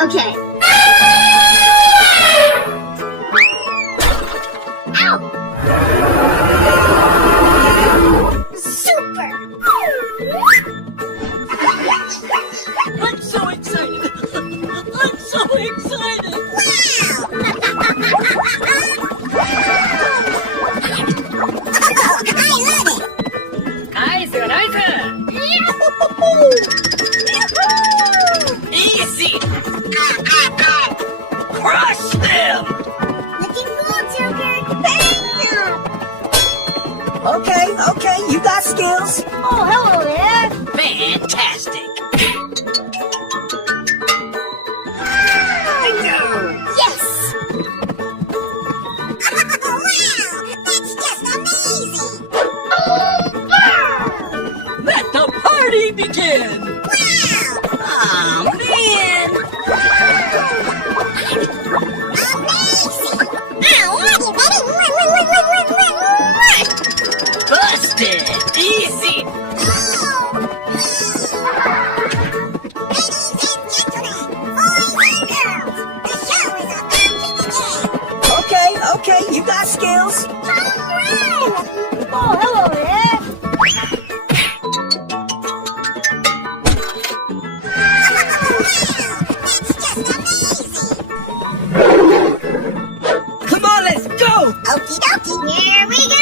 Okay. Ow! Super! I'm so excited! I'm so excited! Nice, nice! Easy! Crush them! Looking cool, Joker! Thank you! Okay, you got skills. Oh, hello there! Fantastic! Yes! Wow! That's just amazing! Let the party begin! Wow! Aw, man! Amazing! Busted! Easy! Ladies and gentlemen, boys and girls, the show is about to begin! Okay, you got skills. Alright! Oh, hello there! That's just amazing! Come on, let's go. Okie dokie, here we go!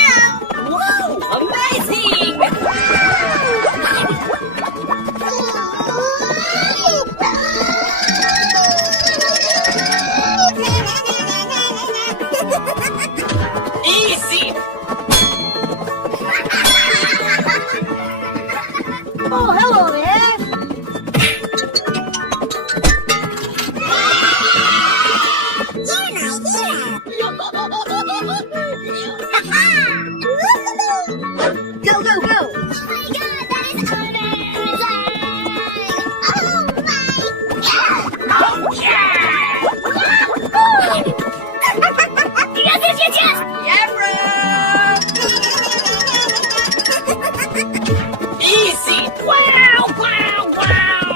Whoa! Amazing! Easy! Oh, hello there! You're my hero! Go, go, go! Oh my god, that is amazing! Oh my! Yes, yes, yes, yes! Easy! Wow! Wow! Wow!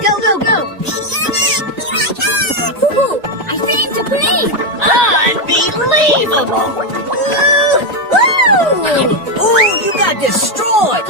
Go, go, go! Woohoo! I saved the plane! Unbelievable! Woo! Ooh, you got destroyed.